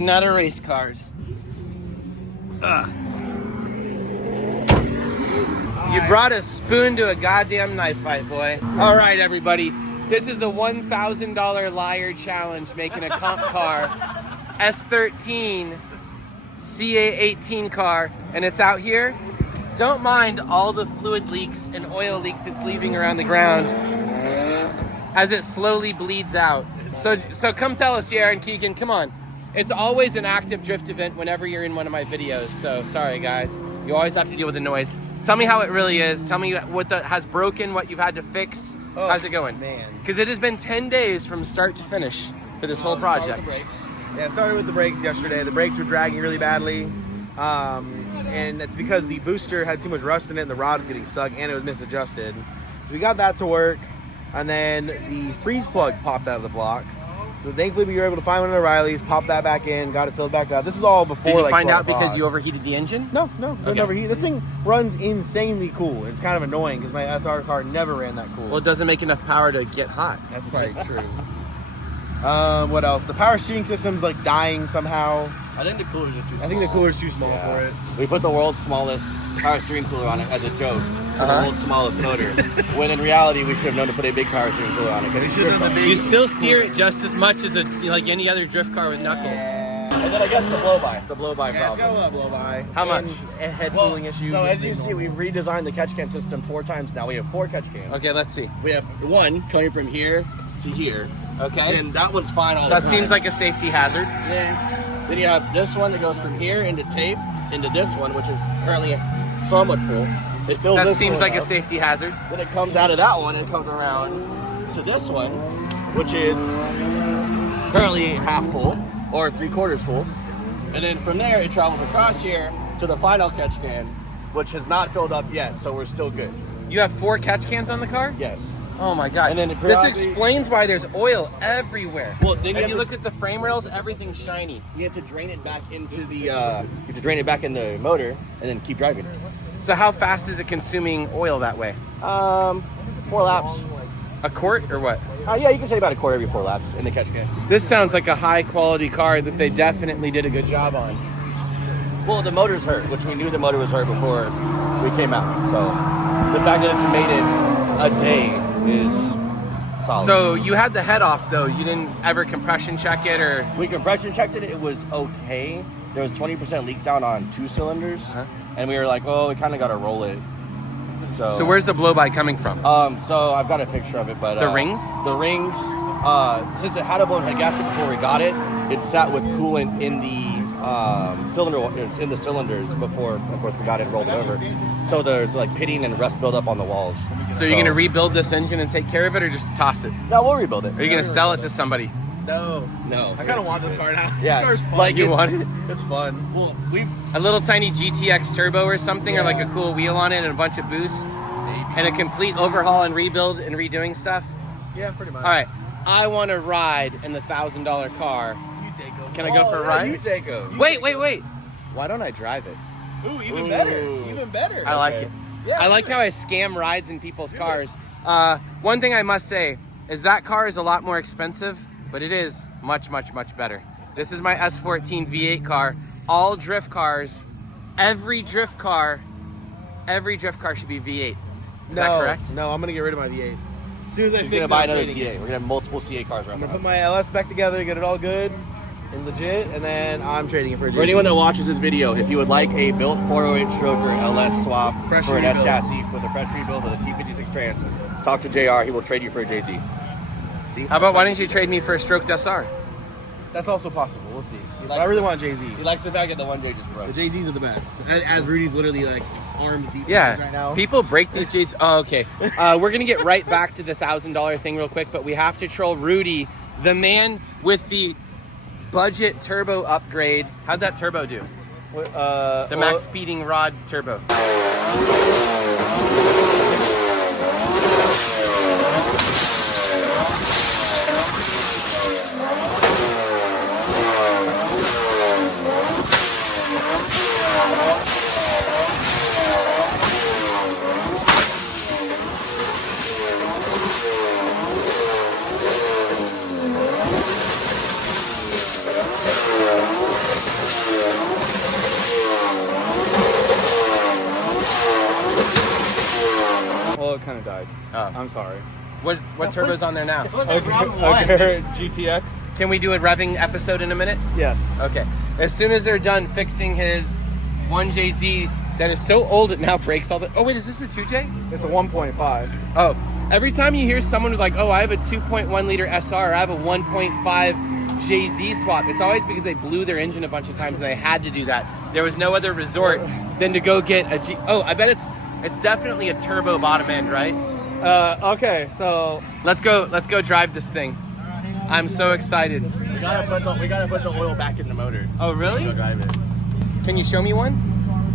Getting out of race cars. Ugh. You brought a spoon to a goddamn knife fight, boy. All right, everybody. This is the $1,000 liar challenge, making a comp car, S13 CA18 car, and it's out here. Don't mind all the fluid leaks and oil leaks it's leaving around the ground as it slowly bleeds out. So come tell us, JR and Keegan, come on. It's always an active drift event whenever you're in one of my videos, so sorry guys. You always have to deal with the noise. Tell me how it really is. Tell me what has broken, what you've had to fix. Oh, how's it going? Man. Because it has been 10 days from start to finish for this whole project. Yeah, it started with the brakes yesterday. The brakes were dragging really badly. And it's because the booster had too much rust in it and the rod was getting stuck and it was misadjusted. So we got that to work. And then the freeze plug popped out of the block. So thankfully we were able to find one of the Riley's, pop that back in, got it filled back up. This is all before. Did you find out because you overheated the engine? No, didn't overheat. This thing runs insanely cool. It's kind of annoying because my SR car never ran that cool. Well, it doesn't make enough power to get hot. That's probably true. What else? The power steering system's like dying somehow. I think the cooler's just too small. I think the cooler's too small for it. We put the world's smallest power steering cooler on it as a joke. The world's smallest motor. When in reality, we should have known to put a big power steering cooler on it. You still steer it just as much as like any other drift car with knuckles. And then I guess the blow-by Yeah, it's problem. got a lot of blow-by. How much? And head cooling issues. So as you see, we've redesigned the catch can system 4 times now. We have 4 catch cans. Okay, let's see. We have one coming from here to here. Okay. And that one's fine all the time. That seems like a safety hazard. Yeah. Then you have this one that goes from here into tape into this one, which is currently somewhat full. It fills That this seems one like a up. safety hazard. Then it comes out of that one and comes around to this one, which is currently half full or 3/4 full. And then from there, it travels across here to the final catch can, which has not filled up yet, so we're still good. You have 4 catch cans on the car? Yes. Oh my god. And then this explains why there's oil everywhere. Well, then you look at the frame rails, everything's shiny. You have to drain it back into the, you have to drain it back in the motor and then keep driving. So how fast is it consuming oil that way? 4 laps. A quart or what? Yeah, you can say about a quart every 4 laps in the catch can. This sounds like a high quality car that they definitely did a good job on. Well, the motor's hurt, which we knew the motor was hurt before we came out. So the fact that it's made it a day is solid. So you had the head off though. You didn't ever compression check it or? We compression checked it. It was okay. There was 20% leak down on 2 cylinders. And we were like, oh, we kind of got to roll it. So where's the blow-by coming from? So I've got a picture of it, but the rings? The rings. Since it had a blown head gasket before we got it, it sat with coolant in the cylinder. It's in the cylinders before, of course, we got it and rolled it over. So there's like pitting and rust buildup on the walls. So you're gonna rebuild this engine and take care of it, or just toss it? No, we'll rebuild it. Are you gonna sell it to somebody? No. I kind of want this car now. Yeah. This car's fun. Like you want it? It's fun. Well, a little tiny GTX turbo or something, or like a cool wheel on it and a bunch of boost, and a complete overhaul and rebuild and redoing stuff. Yeah, pretty much. All right, I want to ride in the $1,000 car. You take them. Can I go for a ride? You take them. Wait. Why don't I drive it? Ooh, even better. Even better. I like it. Yeah, I like how I scam rides in people's cars. One thing I must say is that car is a lot more expensive, but it is much, much, much better. This is my S14 V8 car. All drift cars, every drift car should be V8. Is that correct? No, I'm gonna get rid of my V8. As soon as I fix it, We're gonna buy I'm another trading CA. it. We're gonna have multiple CA cars around I'm the gonna house. put my LS back together, get it all good and legit, and then I'm trading it for a For anyone that watches this video, if you would like a built 408 stroker LS swap Fresh for an S rebuild. chassis with a fresh rebuild with a T56 trans, talk to JR. He will trade you for a JZ. See? How about why don't you trade me for a stroked SR? That's also possible. We'll see. But likes I really it. want Jay-Z. He likes to back at the one J just broke. The Jay-Z's are the best. As Rudy's literally like arms deep Yeah, right now. people break these J's. Oh, okay. We're gonna get right back to the $1,000 thing real quick, but we have to troll Rudy, the man with the budget turbo upgrade. How'd that turbo do? The max speeding rod turbo. kind of died. Oh. I'm sorry. What turbo's on there now? Okay, GTX. Can we do a revving episode in a minute? Yes. Okay. As soon as they're done fixing his 1JZ that is so old it now breaks all the... Oh, wait, is this a 2J? It's a 1.5. Oh, every time you hear someone who's like, oh, I have a 2.1 liter SR, or I have a 1.5 JZ swap, it's always because they blew their engine a bunch of times and they had to do that. There was no other resort than to go get a G... Oh, I bet it's definitely a turbo bottom end, right? Okay, so... Let's go drive this thing. I'm so excited. We gotta put the oil back in the motor. Oh, really? Go drive it. Can you show me one?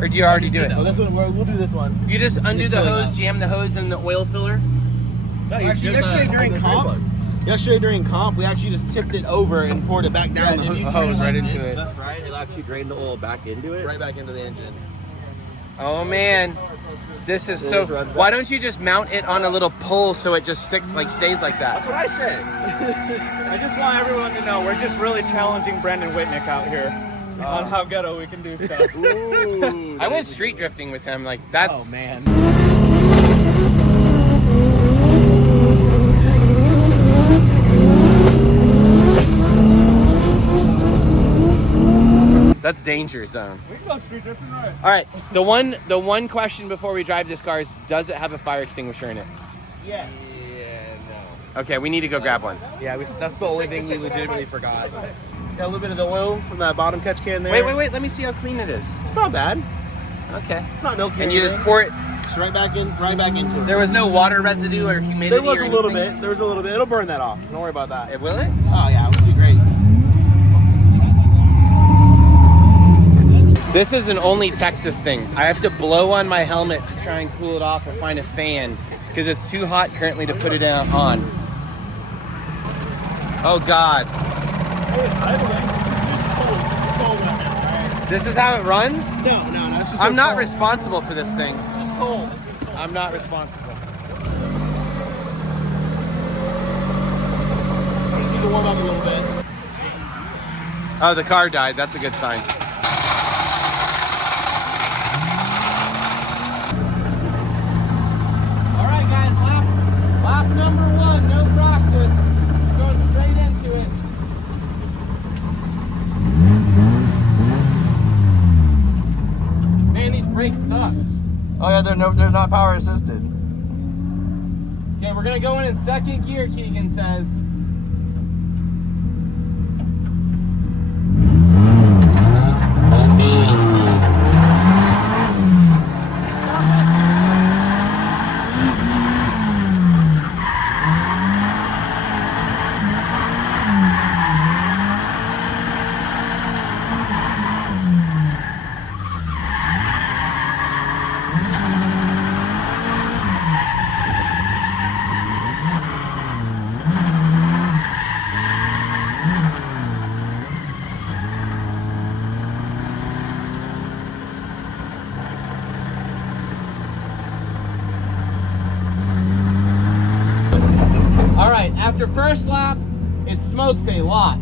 Or do you already do it? Well, this one, we'll do this one. You just undo the hose, jam the hose in the oil filler? No, Actually, yesterday during comp, we actually just tipped it over and poured it back down the hose right into it. That's right. It'll actually drain the oil back into it. Right back into the engine. Oh man, this is so. Why don't you just mount it on a little pole so it just stays like that? That's what I said. I just want everyone to know we're just really challenging Brendan Whitnick out here on how ghetto we can do stuff. Ooh. I went street drifting with him. Like that's. Oh man. That's danger zone. We can go street drifting, all right. All right. The one question before we drive this car is, does it have a fire extinguisher in it? Yes. Okay, we need to go grab one. Yeah, that's the only thing we legitimately forgot. Got a little bit of the oil from that bottom catch can there. Wait. Let me see how clean it is. It's not bad. Okay. It's not milky. And you just pour it. Just right back into it. There was no water residue or humidity. There was or a little anything? bit. There was a little bit. It'll burn that off. Don't worry about that. Will it? Oh yeah, it'll be great. This is an only Texas thing. I have to blow on my helmet to try and cool it off or find a fan because it's too hot currently to put it on. Oh God. This is how it runs? No. It's just I'm not responsible for this thing. It's just cold. I'm not responsible. You need to warm up a little bit. Oh, the car died. That's a good sign. All right, guys, lap number 1, no practice. Going straight into it. Man, these brakes suck. Oh yeah, they're not power assisted. Okay, we're gonna go in second gear, Keegan says. All right, after first lap, it smokes a lot.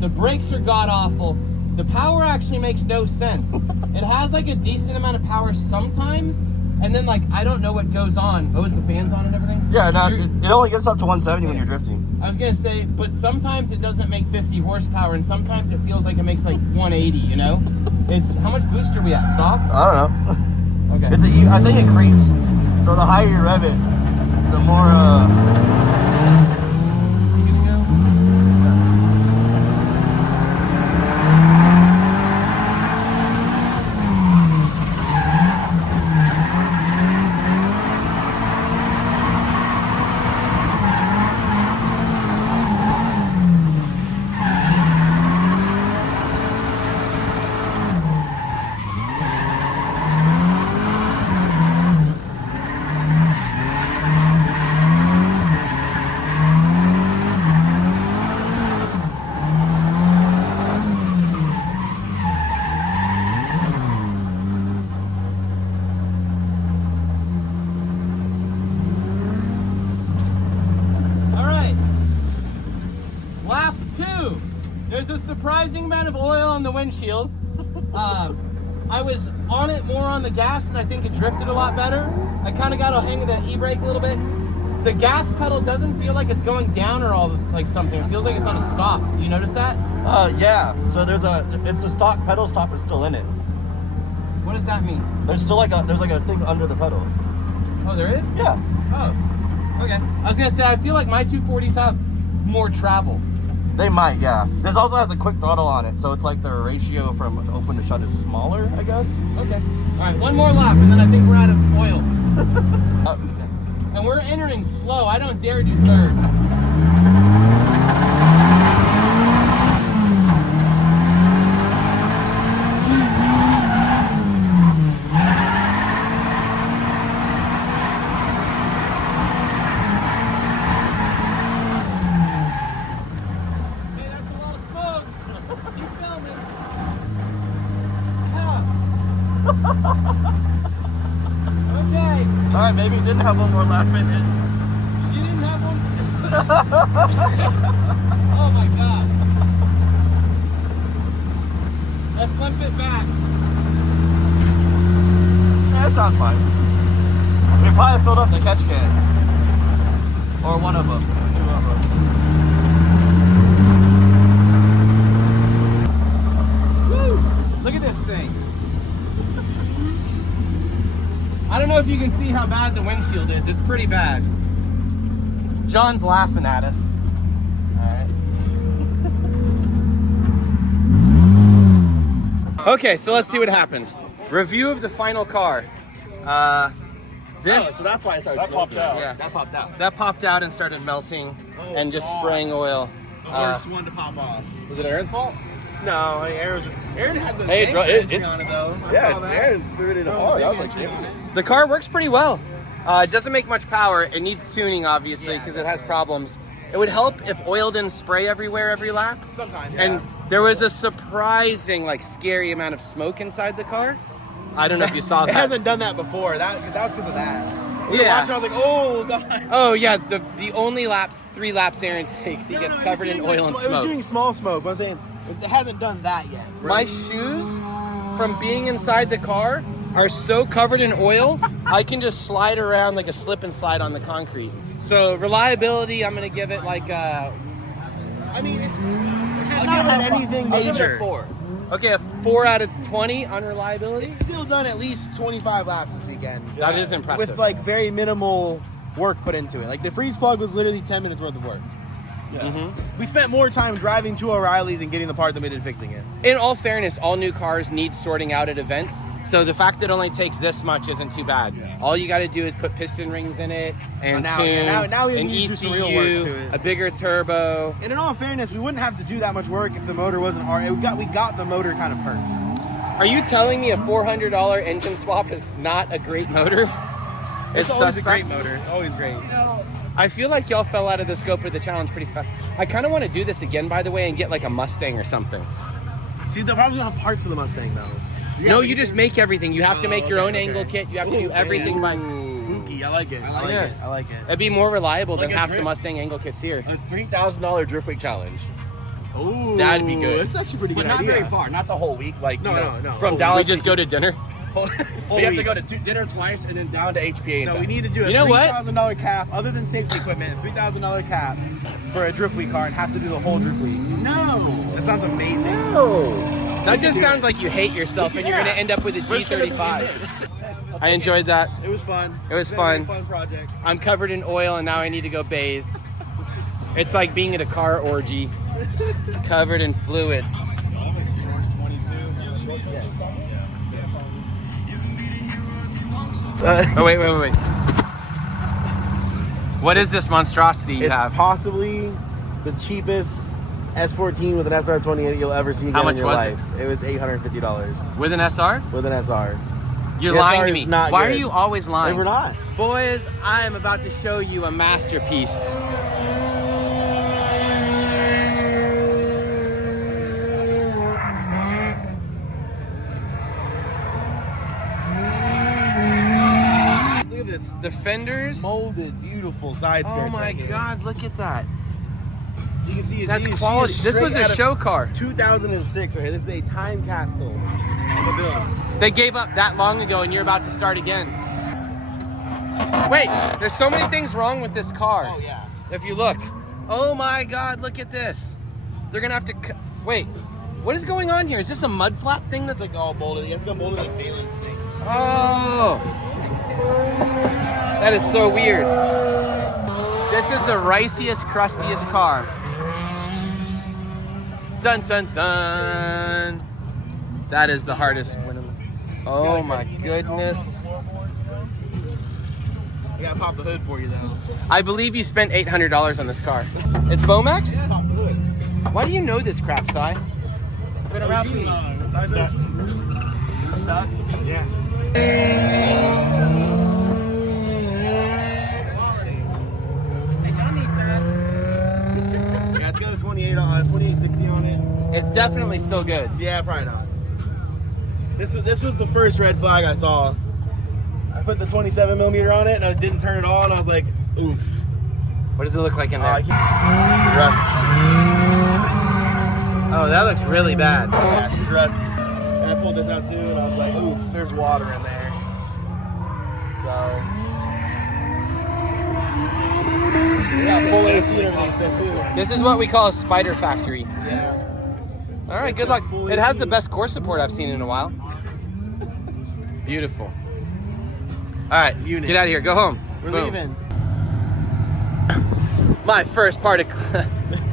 The brakes are god-awful. The power actually makes no sense. It has like a decent amount of power sometimes, and then like, I don't know what goes on. Oh, is the fans on and everything? Yeah, no, it only gets up to 170 when you're drifting. I was gonna say, but sometimes it doesn't make 50 horsepower, and sometimes it feels like it makes like 180, you know? It's, how much boost are we at? Stop? I don't know. Okay. I think it creeps. So the higher you rev it, the more Lap 2. There's a surprising amount of oil on the windshield. I was on it more on the gas and I think it drifted a lot better. I kind of got a hang of the e-brake a little bit. The gas pedal doesn't feel like it's going down or all like something. It feels like it's on a stop. Do you notice that? Yeah. So it's a stock pedal stop is still in it. What does that mean? There's still like a thing under the pedal. Oh, there is? Yeah. Oh, okay. I was gonna say, I feel like my 240s have more travel. They might, yeah. This also has a quick throttle on it, so it's like the ratio from open to shut is smaller, I guess. Okay. All right, one more lap, and then I think we're out of oil. And we're entering slow. I don't dare do third. Hey, that's a lot of smoke. Keep filming. Okay. All right, maybe it didn't have one more lap in it. She didn't have one. Oh my god. Let's limp it back. Yeah, that sounds fine. We probably filled up the catch can. Or one of them. Two of them. Woo! Look at this thing. I don't know if you can see how bad the windshield is. It's pretty bad. John's laughing at us. All right. Okay, so let's see what happened. Review of the final car. This So that's why it started. That popped out. Yeah. That popped out. that popped out and started melting and just spraying oil. The worst one to pop off. Was it Aaron's fault? No, Aaron has a Hey, gangster bro, entry it- on it though. I Yeah, saw that. Aaron threw it in the Big hard. I was like, entry damn. on it. The car works pretty well. It doesn't make much power. It needs tuning, obviously, because it has problems. It would help if oil didn't spray everywhere every lap. Sometimes. And there was a surprising, scary amount of smoke inside the car. I don't know if you saw It that. hasn't done that before. That's because of that. We were Yeah. watching, I was like, oh god. Oh yeah, the only 3 laps Aaron takes, he gets covered in oil and It was smoke. doing small smoke, but I'm saying it hasn't done that yet. My shoes, from being inside the car, are so covered in oil, I can just slide around like a slip and slide on the concrete. So reliability, I'm gonna give it I mean, it has not had anything I'll give it major. a 4. a 4 out of 20 on reliability. It's still done at least 25 laps this weekend. That is impressive. With very minimal work put into it. Like the freeze plug was literally 10 minutes worth of work. Yeah. We spent more time driving to O'Reilly's and getting the part than we did fixing it. In all fairness, all new cars need sorting out at events. So the fact that it only takes this much isn't too bad. All you got to do is put piston rings in it and Now- tune now we an need to do some real work ECU, to it. a bigger turbo. And in all fairness, we wouldn't have to do that much work if the motor wasn't hard. We got the motor kind of perked. Are you telling me a $400 engine swap is not a great motor? It's always suspect. a great motor. It's always great. I feel like y'all fell out of the scope of the challenge pretty fast. I kind of want to do this again, by the way, and get like a Mustang or something. See, they're probably gonna have parts for the Mustang though. No, you just make everything. You have to make your own okay. angle kit. You have to do everything by. Spooky. I like it. I like Yeah. it. I like it. It'd be more reliable than Like a half the drift. Mustang angle kits here. A $3,000 drift week challenge. Ooh, That'd be good. That's actually a pretty But good not idea. very far. Not the whole week. Like, No, you know, no. From Oh, Dallas. We just go to dinner. We have to go to dinner twice and then down to HPA. No, we need to do a You know what? $3,000 cap, other than safety equipment, $3,000 cap for a drift week car and have to do the whole drift week. No. That sounds amazing. That just sounds like you hate yourself and you're going to end up with a G35. I enjoyed that. It was fun. It was It's been a really fun. fun project. I'm covered in oil and now I need to go bathe. It's like being at a car orgy. Covered in fluids. Oh, wait. What is this monstrosity you It's have? possibly the cheapest S14 with an SR28 you'll ever see again How much in your was it? life. It was $850 With an SR? with an SR. You're The lying SR to is me. not Why are good. you always lying? They were not. Boys, I am about to show you a masterpiece. Look at this. The fenders. Molded, beautiful side skirts. Oh my right here. God, look at that. You can see it. That's you can see quality. it This was straight a out of show car. 2006 right here. This is a time capsule of a build. They gave up that long ago and you're about to start again. Wait, there's so many things wrong with this car. Oh yeah. If you look. Oh my God, look at this. They're gonna have to, wait, what is going on here? Is this a mud flap thing that's It's like all molded. It's got molded like Balin's thing. oh. That is so weird. This is the riciest, crustiest car. Dun dun dun. That is the hardest one. Oh my goodness. I gotta pop the hood for you though. I believe you spent $800 on this car. It's Bomax? Pop the hood. Why do you know this crap, Sai? Been around too long. Stuck? Yeah. Yeah, it's got a 2860 on it. It's definitely still good. Yeah, probably not. This was the first red flag I saw. I put the 27 millimeter on it and I didn't turn it on. I was like, oof. What does it look like in there? I can't. Rusty. Oh, that looks really bad. Yeah, she's rusty. And I pulled this out too, and I was like, oof, there's water in there. So it's got full AC and everything still too. This is what we call a spider factory. Yeah. All right, good luck. It has the best core support I've seen in a while. Beautiful. All right, Unit. get out of here. Go home. We're Boom. leaving. My first part of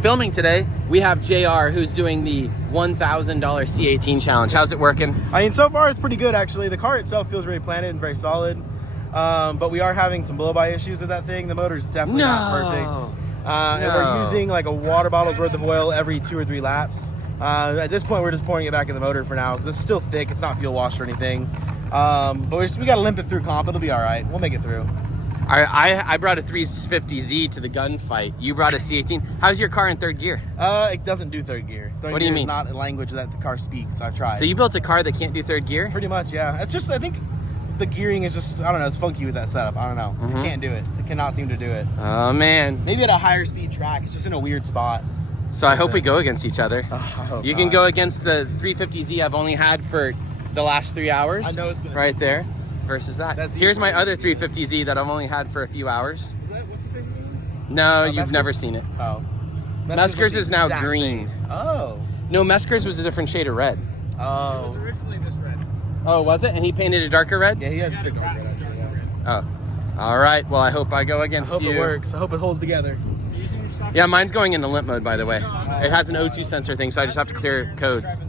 filming today, we have JR who's doing the $1,000 C18 challenge. How's it working? I mean, so far it's pretty good actually. The car itself feels really planted and very solid. But we are having some blow-by issues with that thing. The motor's definitely not perfect. And we're using like a water bottle's worth of oil every 2 or 3 laps. At this point, we're just pouring it back in the motor for now. This is still thick. It's not fuel washed or anything. But we got to limp it through comp. It'll be all right. We'll make it through. I brought a 350Z to the gunfight. You brought a C18. How's your car in third gear? It doesn't do third gear. What do you mean? It's not a language that the car speaks. I've tried. So you built a car that can't do third gear? Pretty much, yeah. It's just, I think the gearing is just, I don't know, it's funky with that setup. I don't know. It can't do it. It cannot seem to do it. Oh, man. Maybe at a higher speed track. It's just in a weird spot. So I hope we go against each other. I hope You not. can go against the 350Z I've only had for the last 3 hours. I know it's gonna right there versus that. That's Here's easy. my other 350Z that I've only had for a few hours. Is that, what's his face again? No, you've Meskers? never seen it. Oh. Meskers is now Exact green. same. Oh. No, Meskers was a different shade of red. Oh. Originally this red. Oh, was it? And he painted a darker red? Yeah, he had a good red actually. Yeah. Oh. All right. Well, I hope I go I against hope you. it works. I hope it holds together. Yeah, mine's going into limp mode, by the way. It has an O2 sensor thing, so I just have to clear codes.